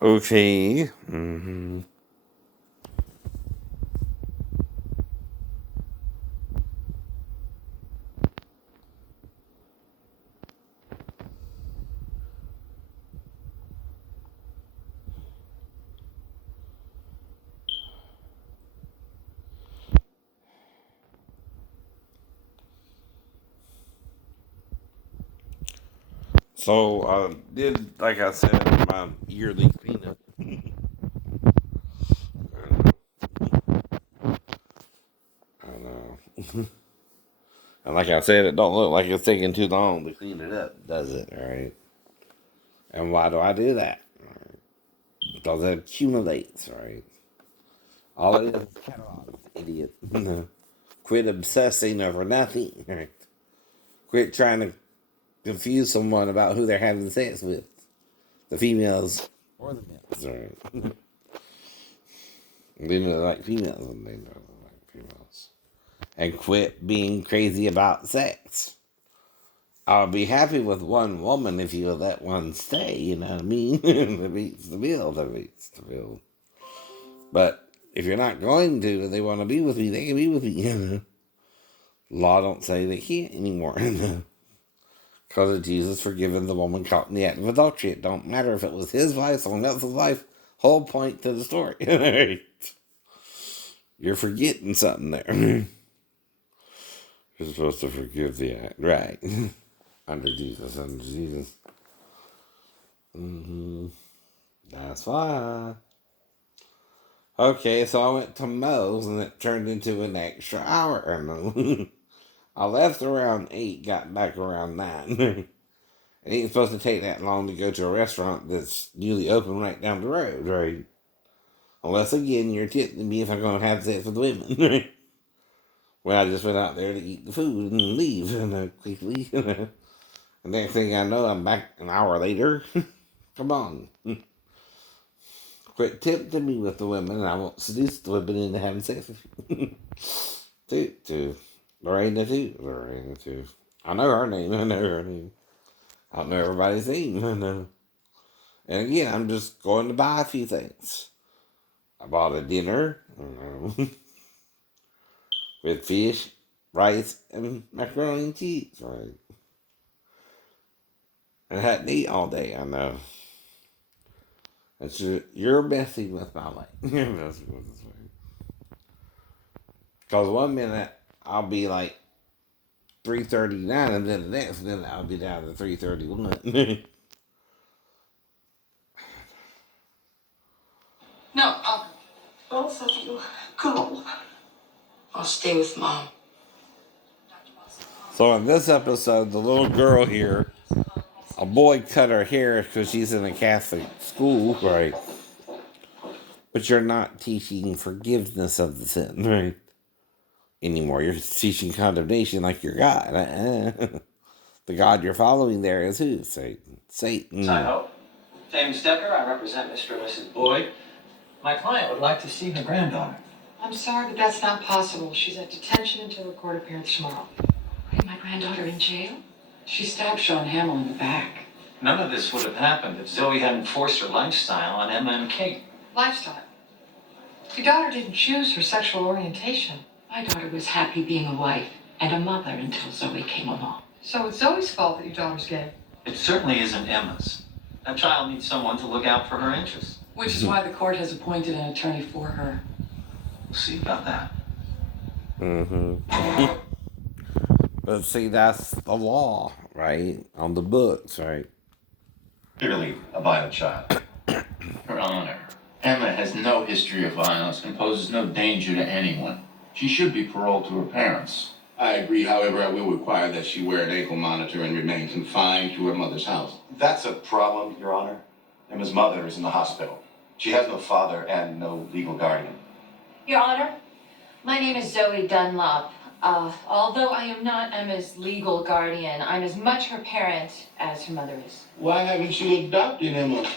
Okay. Mm-hmm. So I did, like I said, my yearly cleanup. I know. And like I said, it don't look like it's taking too long to clean it up, does it? All right. And why do I do that? Because it accumulates, right? All it is catalogs, idiot. Quit obsessing over nothing. Right? Quit trying to confuse someone about who they're having sex with. The females or the males, right? They know like females and they know like females. And quit being crazy about sex. I'll be happy with one woman if you let one stay, you know what I mean? That beats the bill, that beats the bill. But if you're not going to and they want to be with me, they can be with me, you know. Law don't say they can't anymore. Because of Jesus forgiving the woman caught in the act of adultery. It don't matter if it was his wife, someone else's wife. Whole point to the story. You're forgetting something there. You're supposed to forgive the act. Right. Under Jesus, under Jesus. That's why. Okay, so I went to Moe's and it turned into an extra hour. I left around 8, got back around 9. It ain't supposed to take that long to go to a restaurant that's newly open right down the road, right? Unless, again, you're tipping me if I'm going to have sex with women, right? When I just went out there to eat the food and leave, quickly. The next thing I know, I'm back an hour later. Come on. Quit tempting me with the women, and I won't seduce the women into having sex with you. Two. Lorena, too. Lorena, too. I know her name. I know her name. I don't know everybody's name. I know. And again, I'm just going to buy a few things. I bought a dinner with fish, rice, and macaroni and cheese. Right? I hadn't eaten all day, I know. You're messing with my life. You're messing with this way. Because one minute I'll be like 339, and then the next minute I'll be down to 331. No, both of you go. I'll stay with Mom. So in this episode, the little girl here, a boy cut her hair because she's in a Catholic school, right? But you're not teaching forgiveness of the sin, right? Anymore. You're teaching condemnation like your God. The God you're following there is who? Satan. Satan. I hope. James Decker, I represent Mr. and Mrs. Boyd. My client would like to see her granddaughter. I'm sorry, but that's not possible. She's at detention until her court appearance tomorrow. Is my granddaughter in jail? She stabbed Sean Hamill in the back. None of this would have happened if Zoe hadn't forced her lifestyle on Emma and Kate. Lifestyle? Your daughter didn't choose her sexual orientation. My daughter was happy being a wife and a mother until Zoe came along. So it's Zoe's fault that your daughter's gay? It certainly isn't Emma's. That child needs someone to look out for her interests. Which is why the court has appointed an attorney for her. We'll see about that. But see, that's the law, right? On the books, right? Clearly a violent child. Her Honor, Emma has no history of violence and poses no danger to anyone. She should be paroled to her parents. I agree, however, I will require that she wear an ankle monitor and remain confined to her mother's house. That's a problem, Your Honor. Emma's mother is in the hospital. She has no father and no legal guardian. Your Honor, my name is Zoe Dunlop. Although I am not Emma's legal guardian, I'm as much her parent as her mother is. Why haven't you adopted Emma,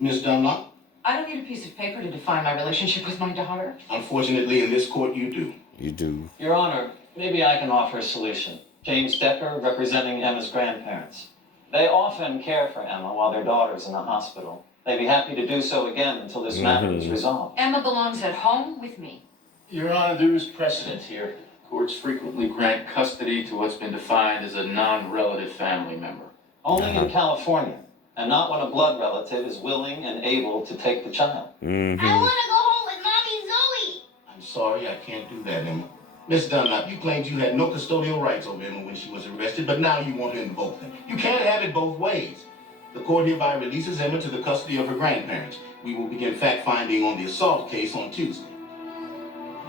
Miss Dunlop? I don't need a piece of paper to define my relationship with my daughter. Unfortunately, in this court, you do. You do. Your Honor, maybe I can offer a solution. James Decker, representing Emma's grandparents. They often care for Emma while their daughter's in the hospital. They'd be happy to do so again until this matter is resolved. Emma belongs at home with me. Your Honor, there is precedent here. Courts frequently grant custody to what's been defined as a non-relative family member. Only in California, and not when a blood relative is willing and able to take the child. I want to go home with Mommy Zoe. I'm sorry, I can't do that, Emma. Miss Dunlap, you claimed you had no custodial rights over Emma when she was arrested, but now you want to invoke them. You can't have it both ways. The court hereby releases Emma to the custody of her grandparents. We will begin fact-finding on the assault case on Tuesday.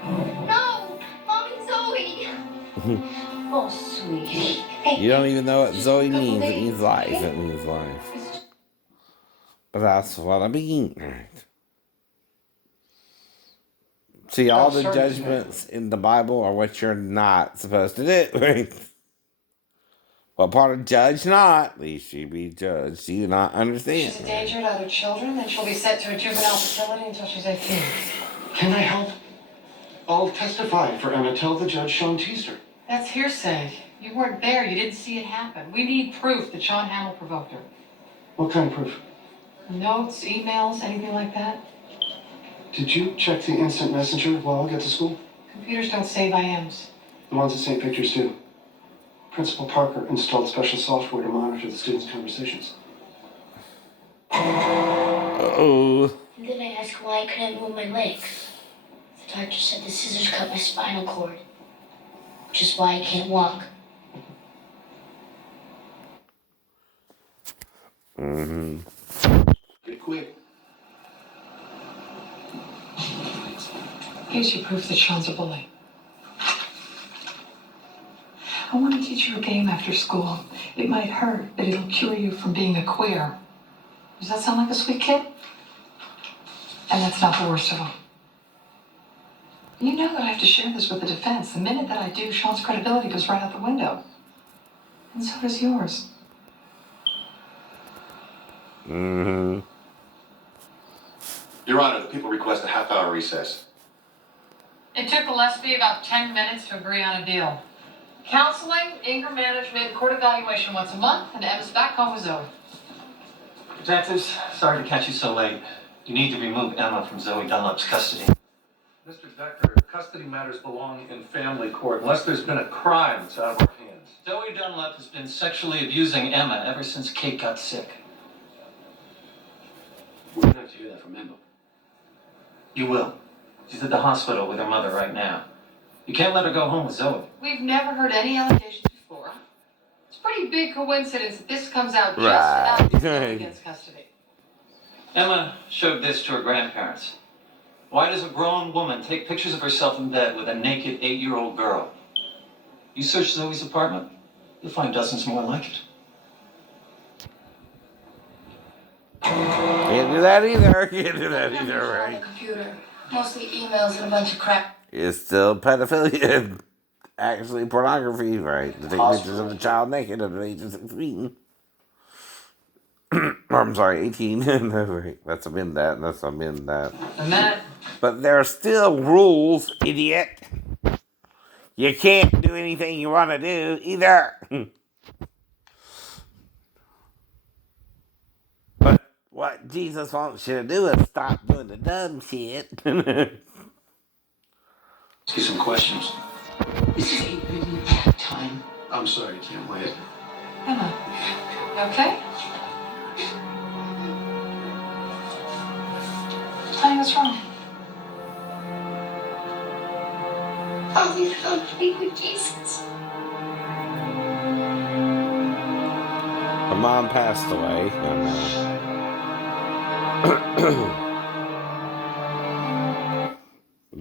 No, Mommy Zoe. Oh, sweetie. You don't even know what Zoe means. It means life. It means life. But that's what I mean. Right. See, all the judgments in the Bible are what you're not supposed to do. Right? What part of judge not? Least she be judged. Do you not understand? She's a danger to other children, and she'll be sent to a juvenile facility until she's 18. Can I help? I'll testify for Emma. Tell the judge Sean teased her. That's hearsay. You weren't there. You didn't see it happen. We need proof that Sean Hamill provoked her. What kind of proof? Notes, emails, anything like that? Did you check the instant messenger while I got to school? Computers don't save IMs. The ones that send pictures do. Principal Parker installed special software to monitor the students' conversations. Oh. And then I asked why I couldn't move my legs. The doctor said the scissors cut my spinal cord, which is why I can't walk. Get quick. Here's your proof that Sean's a bully. I want to teach you a game after school. It might hurt, but it'll cure you from being a queer. Does that sound like a sweet kid? And that's not the worst of them. You know that I have to share this with the defense. The minute that I do, Sean's credibility goes right out the window. And so does yours. Your Honor, the people request a half-hour recess. It took Gillespie about 10 minutes to agree on a deal. Counseling, anger management, court evaluation once a month, and Emma's back home with Zoe. Detectives, sorry to catch you so late. You need to remove Emma from Zoe Dunlap's custody. Mr. Decker, custody matters belong in family court unless there's been a crime that's out of our hands. Zoe Dunlap has been sexually abusing Emma ever since Kate got sick. We're gonna have to hear that from Emma. You will. She's at the hospital with her mother right now. You can't let her go home with Zoe. We've never heard any allegations before. It's a pretty big coincidence that this comes out just Right. after Zoe gets custody. Emma showed this to her grandparents. Why does a grown woman take pictures of herself in bed with a naked 8-year-old girl? You search Zoe's apartment, you'll find dozens more like it. Can't do that either. Can't do that either, On right? the computer, mostly emails and a bunch of crap. It's still pedophilia and actually pornography, right? To take pictures of a child naked at the age of 16. I'm sorry, 18. No, right. Let's amend that. Let's amend that. And that, But there are still rules, idiot. You can't do anything you want to do either. But what Jesus wants you to do is stop doing the dumb shit. Ask you some questions. this is a really bad time. I'm sorry, I can't wait. Emma, you okay? Honey, what's wrong? Mommy's going to be with Jesus. Her mom passed away.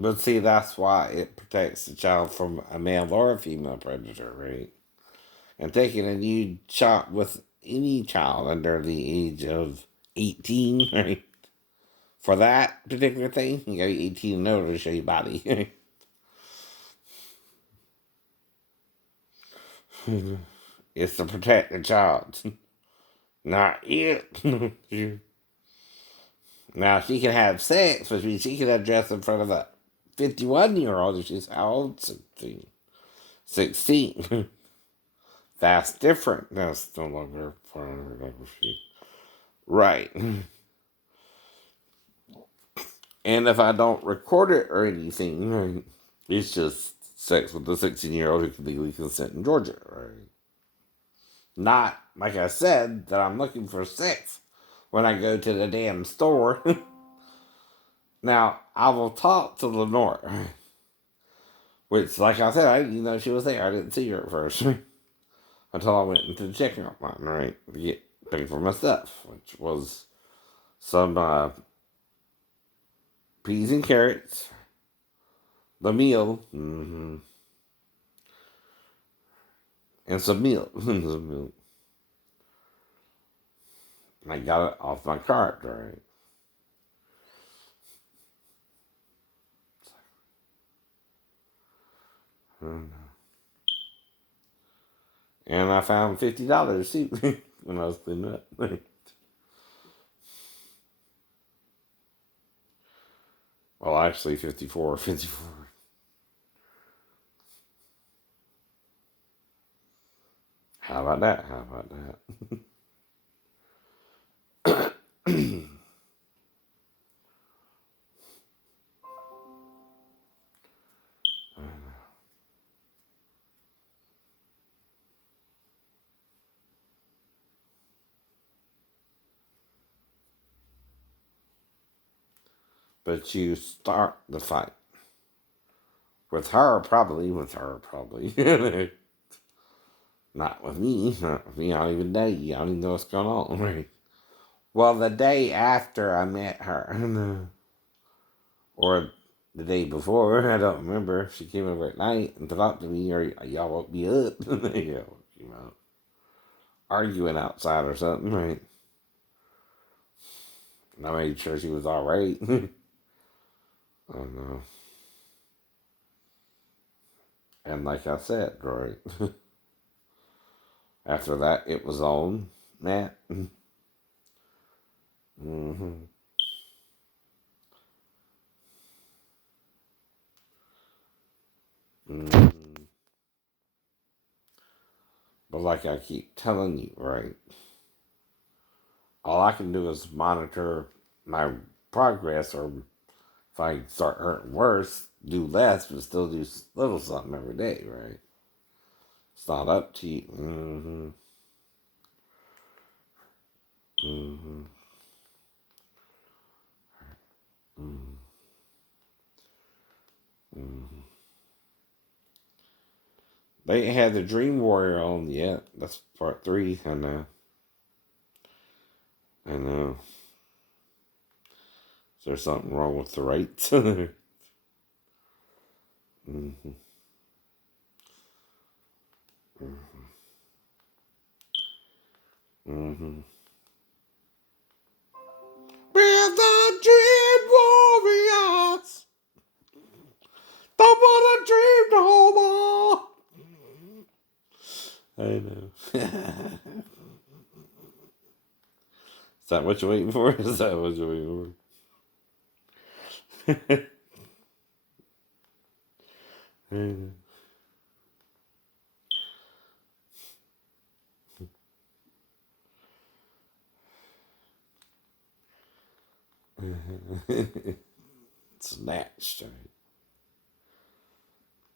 But see, that's why it protects the child from a male or a female predator, right? And taking a new shot with any child under the age of 18, right? For that particular thing, you gotta be 18 and older to show your body. It's to protect the child, not it. Now, she can have sex, which means she can have dress in front of a 51-year-old if she's how old? 16. 16. That's different. That's no longer pornography. Right. And if I don't record it or anything, right, it's just sex with a 16-year-old who can legally consent in Georgia, right? Not, like I said, that I'm looking for sex when I go to the damn store. Now, I will talk to Lenore, which, like I said, I didn't even know she was there. I didn't see her at first until I went into the checkout line, right, to get pay for my stuff, which was some peas and carrots, the meal, and some milk. Some milk. I got it off my cart, right? And I found $50 too when I was cleaning up. Well, actually, 54. How about that? How about that? But you start the fight. With her, probably. Not with me. Not with me. I don't even know you. I don't even know what's going on. Right? Well, the day after I met her, or the day before, I don't remember. She came over at night and talked to me, or y'all woke me up. Yeah, you know, arguing outside or something, right? And I made sure she was all right. Oh no. And like I said, right, after that, it was on Matt. Mm-hmm. Mm-hmm. But like I keep telling you, right, all I can do is monitor my progress, or if I start hurting worse, do less, but still do little something every day, right? It's not up to you. Mm-hmm. Mm-hmm. Mm-hmm. Mm-hmm. They ain't had the Dream Warrior on yet. That's part 3. I know. I know. Is there something wrong with the rights? Mm-hmm. Mm-hmm. Mm-hmm. We're the Dream Warriors. Don't wanna dream no more. I know. Is that what you're waiting for? Is that what you're waiting for? I know. Snatched, right?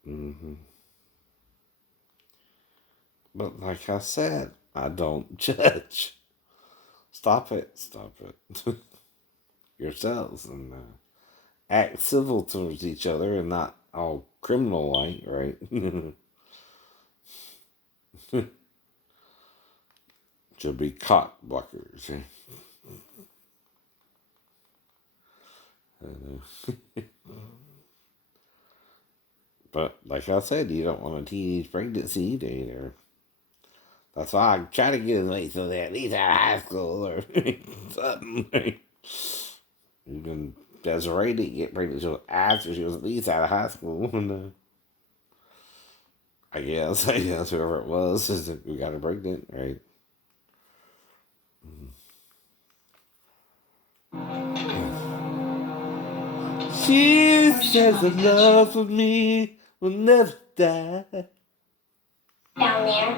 Mm-hmm. But like I said, I don't judge. Stop it. Stop it. Yourselves, and act civil towards each other and not all criminal like, right? Should be cock blockers. But like I said, you don't want a teenage pregnancy either. That's why I try to get away so they're at least out of high school or something. Even Desiree didn't get pregnant after she was at least out of high school. And, I guess whoever it was who got her pregnant, right? She says the love for me will never die. Down there,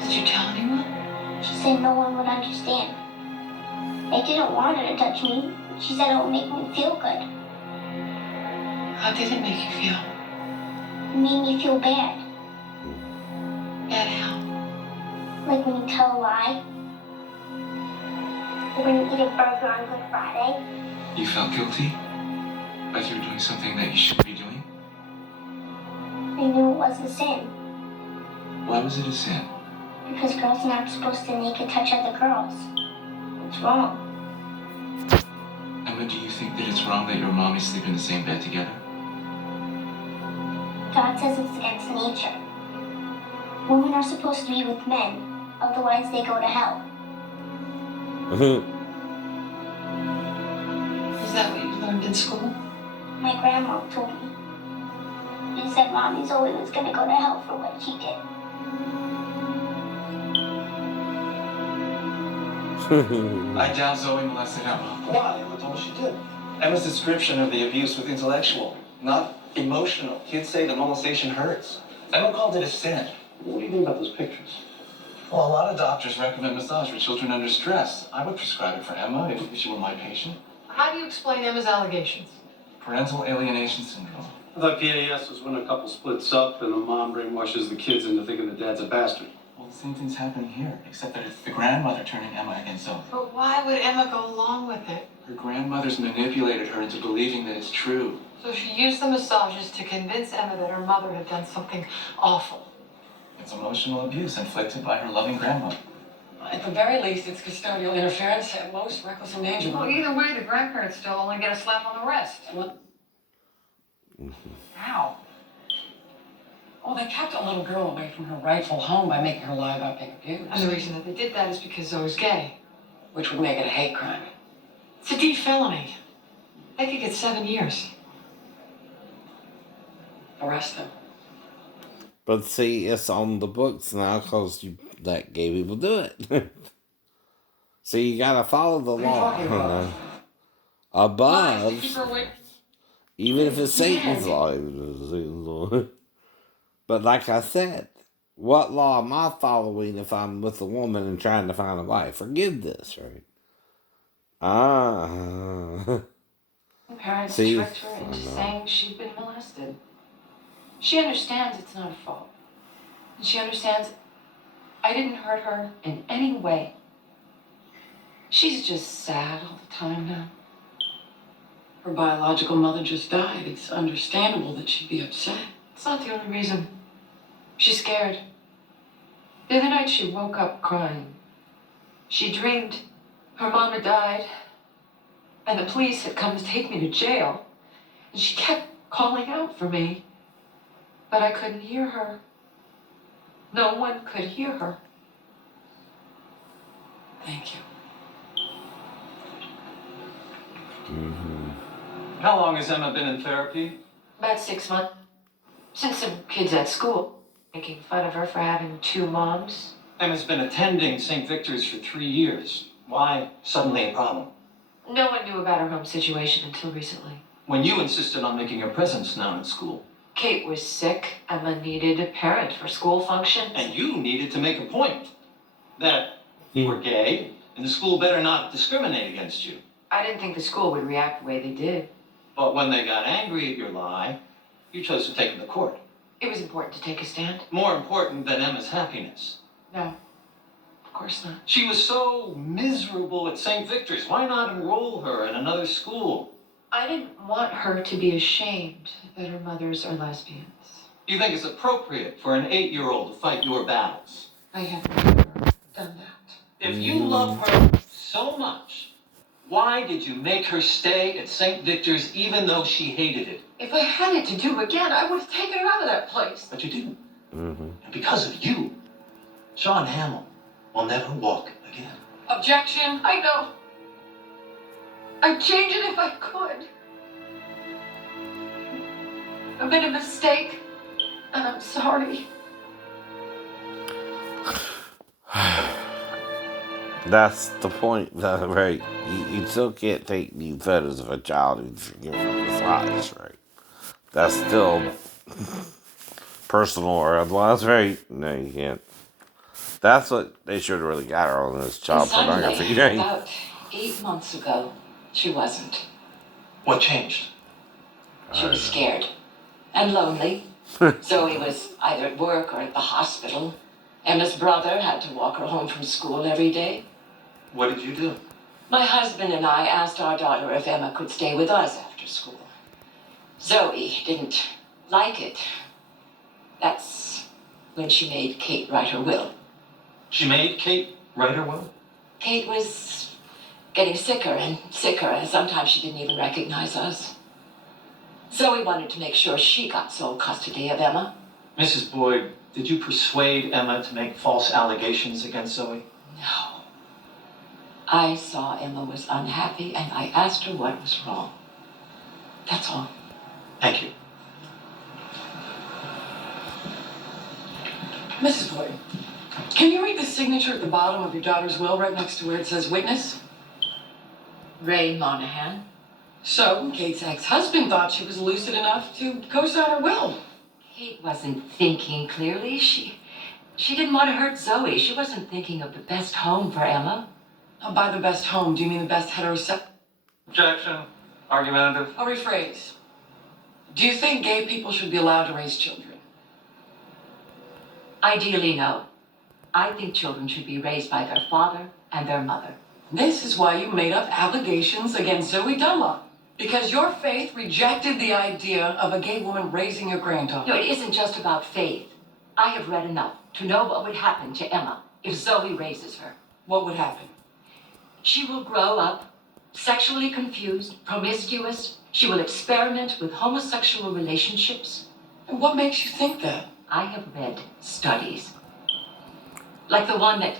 Did you tell anyone? she said no one would understand. I didn't want her to touch me. She said it would make me feel good. How did it make you feel? It made me feel bad. Bad how? Like when you tell a lie. Like when you eat a burger on Good Friday. You felt guilty? Like you were doing something that you shouldn't be doing? I knew it was a sin. Why was it a sin? Because girls are not supposed to naked touch other girls. It's wrong. Emma, do you think that it's wrong that your and mommy sleep in the same bed together? God says it's against nature. Women are supposed to be with men, otherwise they go to hell. Is that what you learned in school? My grandma told me. She said Mommy Zoe was gonna go to hell for what she did. I doubt Zoe molested Emma. Why? Emma told me she did. Emma's description of the abuse was intellectual, not emotional. Kids say that molestation hurts. Emma called it a sin. What do you think about those pictures? Well, a lot of doctors recommend massage for children under stress. I would prescribe it for Emma if she were my patient. How do you explain Emma's allegations? Parental alienation syndrome. I thought PAS was when a couple splits up and the mom brainwashes the kids into thinking the dad's a bastard. Well, the same thing's happening here, except that it's the grandmother turning Emma against Zoe. But why would Emma go along with it? Her grandmother's manipulated her into believing that it's true. So she used the massages to convince Emma that her mother had done something awful. It's emotional abuse inflicted by her loving grandmother. At the very least, it's custodial interference, at most reckless endangerment. Well, either way, the grandparents still only get a slap on the wrist. What? How? Oh, they kept a little girl away from her rightful home by making her lie about being abused. And the reason that they did that is because Zoe's gay. Which would make it a hate crime. It's a deep felony. They could get 7 years. Arrest them. But see, it's on the books now because that gay people do it. So you gotta follow the law. talking about? Above, Keep her away. even if it's Satan's law. But like I said, what law am I following if I'm with a woman and trying to find a wife? Forgive this, right? Her parents See, tricked her into saying she'd been molested. She understands it's not her fault. And she understands I didn't hurt her in any way. She's just sad all the time now. Her biological mother just died. It's understandable that she'd be upset. It's not the only reason. She's scared. The other night she woke up crying. She dreamed her mom had died and the police had come to take me to jail. And she kept calling out for me. But I couldn't hear her. No one could hear her. Thank you. How long has Emma been in therapy? About 6 months. Since some kids at school making fun of her for having 2 moms. Emma's been attending St. Victor's for 3 years. Why suddenly a problem? No one knew about her home situation until recently. When you insisted on making her presence known at school. Kate was sick. Emma needed a parent for school functions. And you needed to make a point that you were gay and the school better not discriminate against you. I didn't think the school would react the way they did. But when they got angry at your lie, you chose to take them to court. It was important to take a stand. More important than Emma's happiness. No, of course not. She was so miserable at St. Victor's. Why not enroll her in another school? I didn't want her to be ashamed that her mothers are lesbians. You think it's appropriate for an 8-year-old to fight your battles? I have never done that. If you love her so much, why did you make her stay at St. Victor's even though she hated it? If I had it to do again, I would have taken her out of that place. But you didn't. And because of you, Sean Hamill will never walk again. Objection. I know. I'd change it if I could. I made a mistake, and I'm sorry. That's the point, though, right? You still can't take new photos of a child who's given a massage, right? That's still personal or otherwise, right? No, you can't. That's what they should have really got her on, this child pornography, right? About 8 months ago, she wasn't. What changed? She was scared and lonely. Zoe was either at work or at the hospital. Emma's brother had to walk her home from school every day. What did you do? My husband and I asked our daughter if Emma could stay with us after school. Zoe didn't like it. That's when she made Kate write her will. She made Kate write her will? Kate was getting sicker and sicker, and sometimes she didn't even recognize us. Zoe wanted to make sure she got sole custody of Emma. Mrs. Boyd, did you persuade Emma to make false allegations against Zoe? No. I saw Emma was unhappy, and I asked her what was wrong. That's all. Thank you. Mrs. Boyd, can you read the signature at the bottom of your daughter's will right next to where it says witness? Ray Monahan. So, Kate's ex-husband thought she was lucid enough to co-sign her will. Kate wasn't thinking clearly. She didn't want to hurt Zoe. She wasn't thinking of the best home for Emma. By the best home, do you mean the best heterosexual? Objection. Argumentative. I'll rephrase. Do you think gay people should be allowed to raise children? Ideally, no. I think children should be raised by their father and their mother. This is why you made up allegations against Zoe Dunlop. Because your faith rejected the idea of a gay woman raising your granddaughter. No, it isn't just about faith. I have read enough to know what would happen to Emma if Zoe raises her. What would happen? She will grow up sexually confused, promiscuous. She will experiment with homosexual relationships. And what makes you think that? I have read studies. Like the one that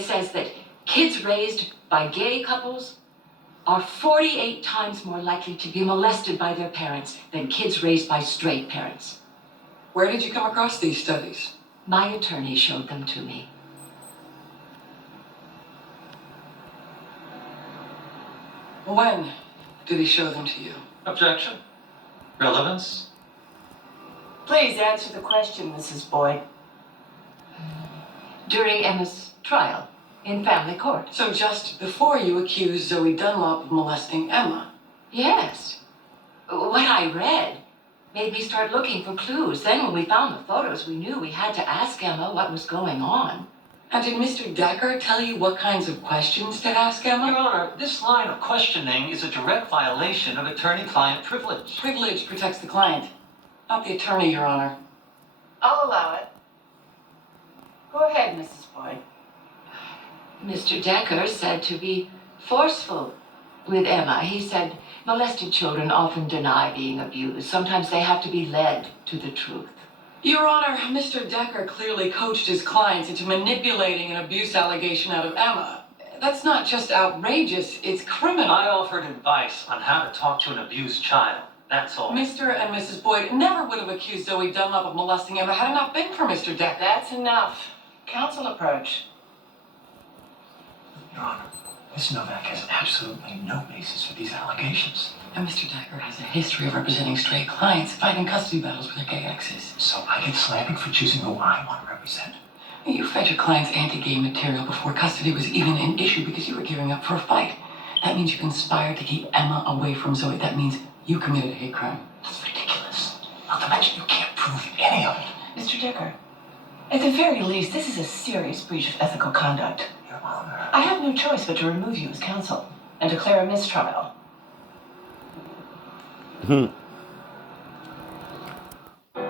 says that kids raised by gay couples are 48 times more likely to be molested by their parents than kids raised by straight parents. Where did you come across these studies? My attorney showed them to me. When did he show them to you? Objection. Relevance. Please answer the question, Mrs. Boyd. During Emma's trial in family court. So just before you accused Zoe Dunlop of molesting Emma? Yes. What I read made me start looking for clues. Then when we found the photos, we knew we had to ask Emma what was going on. And did Mr. Decker tell you what kinds of questions to ask Emma? Your Honor, this line of questioning is a direct violation of attorney-client privilege. Privilege protects the client, not the attorney, Your Honor. I'll allow it. Go ahead, Mrs. Boyd. Mr. Decker said to be forceful with Emma. He said molested children often deny being abused. Sometimes they have to be led to the truth. Your Honor, Mr. Decker clearly coached his clients into manipulating an abuse allegation out of Emma. That's not just outrageous, it's criminal. I offered advice on how to talk to an abused child. That's all. Mr. and Mrs. Boyd never would have accused Zoe Dunlop of molesting Emma had it not been for Mr. Decker. That's enough. Counsel approach. Your Honor, Miss Novak has absolutely no basis for these allegations. And Mr. Decker has a history of representing straight clients fighting custody battles with their gay exes. So I get slandered for choosing who I want to represent. You fed your clients anti-gay material before custody was even an issue because you were gearing up for a fight. That means you conspired to keep Emma away from Zoe. That means you committed a hate crime. That's ridiculous. Not to mention you can't prove any of it. Mr. Decker, at the very least, this is a serious breach of ethical conduct. Your Honor. I have no choice but to remove you as counsel and declare a mistrial.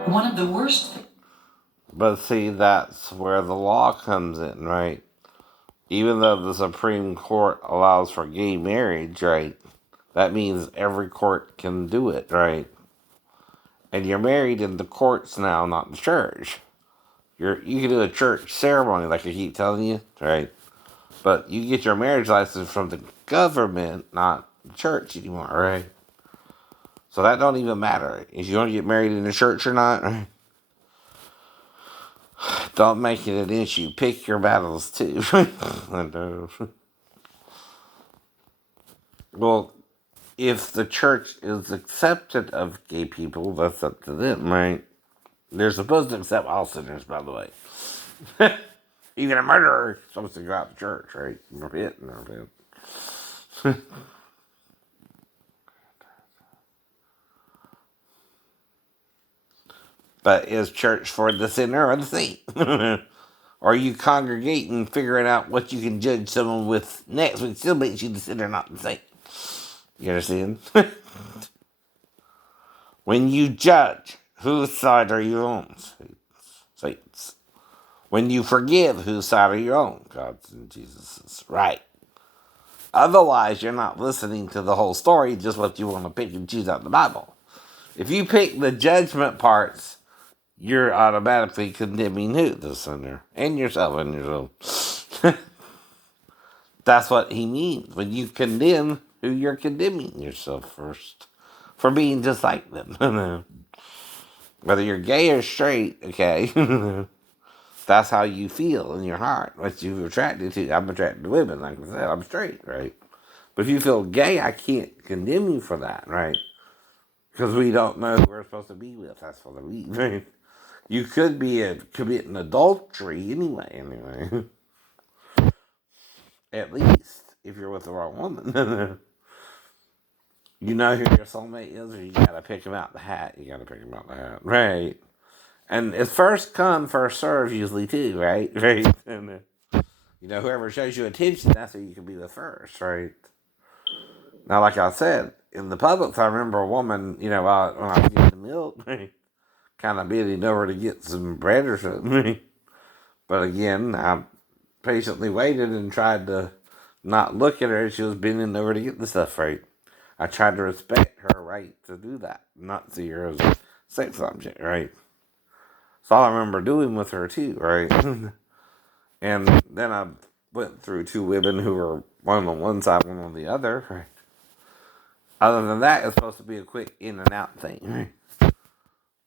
One of the worst But see, that's where the law comes in, right? Even though the Supreme Court allows for gay marriage, right? That means every court can do it, right? And you're married in the courts now, not the church. You can do a church ceremony, like I keep telling you, right? But you get your marriage license from the government, not the church anymore, right? So that don't even matter. If you want to get married in the church or not, right? Don't make it an issue. Pick your battles too. Well, if the church is accepted of gay people, that's up to them, right? They're supposed to accept all sinners, by the way. Even a murderer is supposed to go out to church, right? Repent. But is church for the sinner or the saint? Or are you congregating, figuring out what you can judge someone with next, which still makes you the sinner, not the saint? You understand? When you judge, whose side are you on? Saints. When you forgive, whose side are you on? God's and Jesus' right. Otherwise, you're not listening to the whole story, just what you want to pick and choose out of the Bible. If you pick the judgment parts, you're automatically condemning who? The sinner. And yourself and yourself. That's what he means. When you condemn who, you're condemning yourself first for being just like them. Whether you're gay or straight, okay, that's how you feel in your heart, what you're attracted to. I'm attracted to women, like I said, I'm straight, right? But if you feel gay, I can't condemn you for that, right? Because we don't know who we're supposed to be with. That's what I mean, right? You could be committing adultery anyway. At least, if you're with the wrong woman. You know who your soulmate is, or you gotta pick him out the hat. You gotta pick him out the hat, right? And it's first come, first serve usually too, right? Right? And whoever shows you attention, that's who you can be the first, right? Now, like I said, in the Publix, I remember a woman, when I was getting the milk, kind of bending over to get some bread or something. But again, I patiently waited and tried to not look at her as she was bending over to get the stuff, right? I tried to respect her right to do that, not see her as a sex object, right? That's all I remember doing with her too, right? And then I went through two women who were one on one side, one on the other, right? Other than that, it's supposed to be a quick in and out thing, right?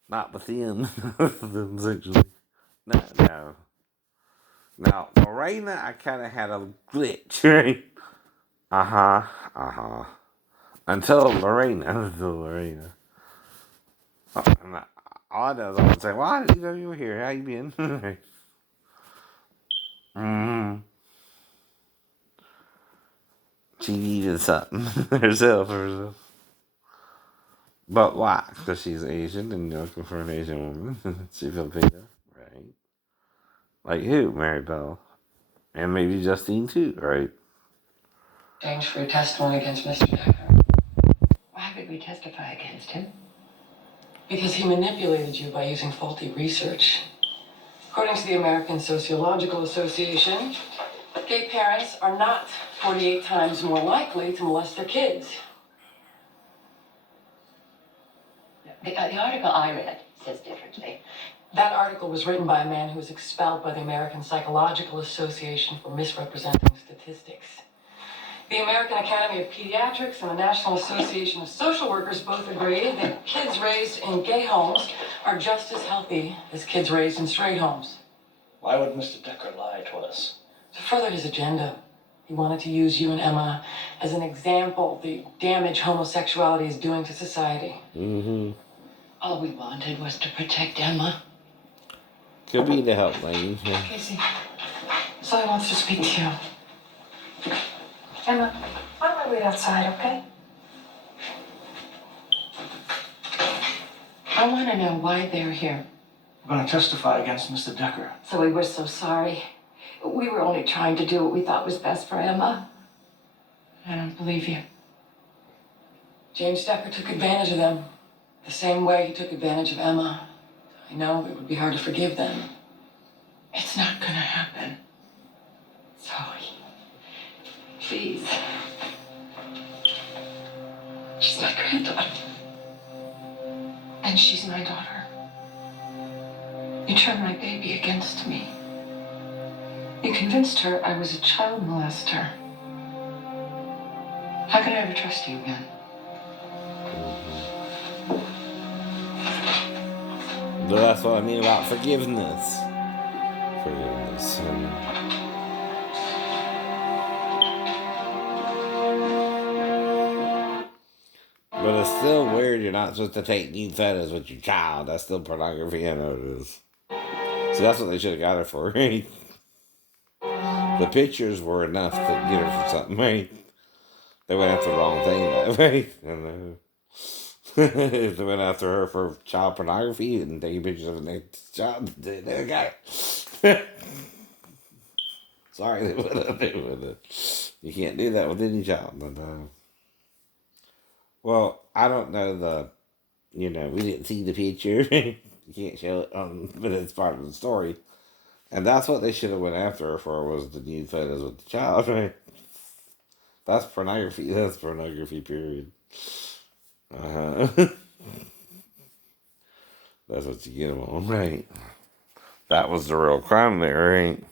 Not with them, them sexually. No. Now, Lorena, I kind of had a glitch, right? Until Lorena. Oh, all I know is I would say, well, I didn't know you were here. How you been? She needed something herself. But why? Because she's Asian and you're looking for an Asian woman. She Filipino, right? Like who? Mary Bell. And maybe Justine too, right? Thanks for your testimony against Mr. Decker. Why would we testify against him? Because he manipulated you by using faulty research. According to the American Sociological Association, gay parents are not 48 times more likely to molest their kids. The article I read says differently. That article was written by a man who was expelled by the American Psychological Association for misrepresenting statistics. The American Academy of Pediatrics and the National Association of Social Workers both agree that kids raised in gay homes are just as healthy as kids raised in straight homes. Why would Mr. Decker lie to us? To further his agenda, he wanted to use you and Emma as an example of the damage homosexuality is doing to society. Mm-hmm. All we wanted was to protect Emma. Could be to help Lane. Casey, Zoe wants to speak to you. Emma, why don't we wait outside, okay? I want to know why they're here. We're going to testify against Mr. Decker. Zoe, we're so sorry. We were only trying to do what we thought was best for Emma. I don't believe you. James Decker took advantage of them the same way he took advantage of Emma. I know it would be hard to forgive them. It's not gonna happen. Zoe, please. She's my granddaughter. And she's my daughter. You turned my baby against me. You convinced her I was a child molester. How can I ever trust you again? But that's what I mean about forgiveness. But it's still weird you're not supposed to take nude photos with your child. That's still pornography, I know it is. So that's what they should have got her for, right? The pictures were enough to get her for something, right? They went after the wrong thing, though, right? And, they went after her for child pornography and taking pictures of a naked child. They got it. Sorry, they would. You can't do that with any child. But, well, I don't know we didn't see the picture. You can't show it, but it's part of the story. And that's what they should have went after her for, was the nude photos with the child, right? That's pornography. That's pornography, period. That's what you get them on, right? That was the real crime there, right?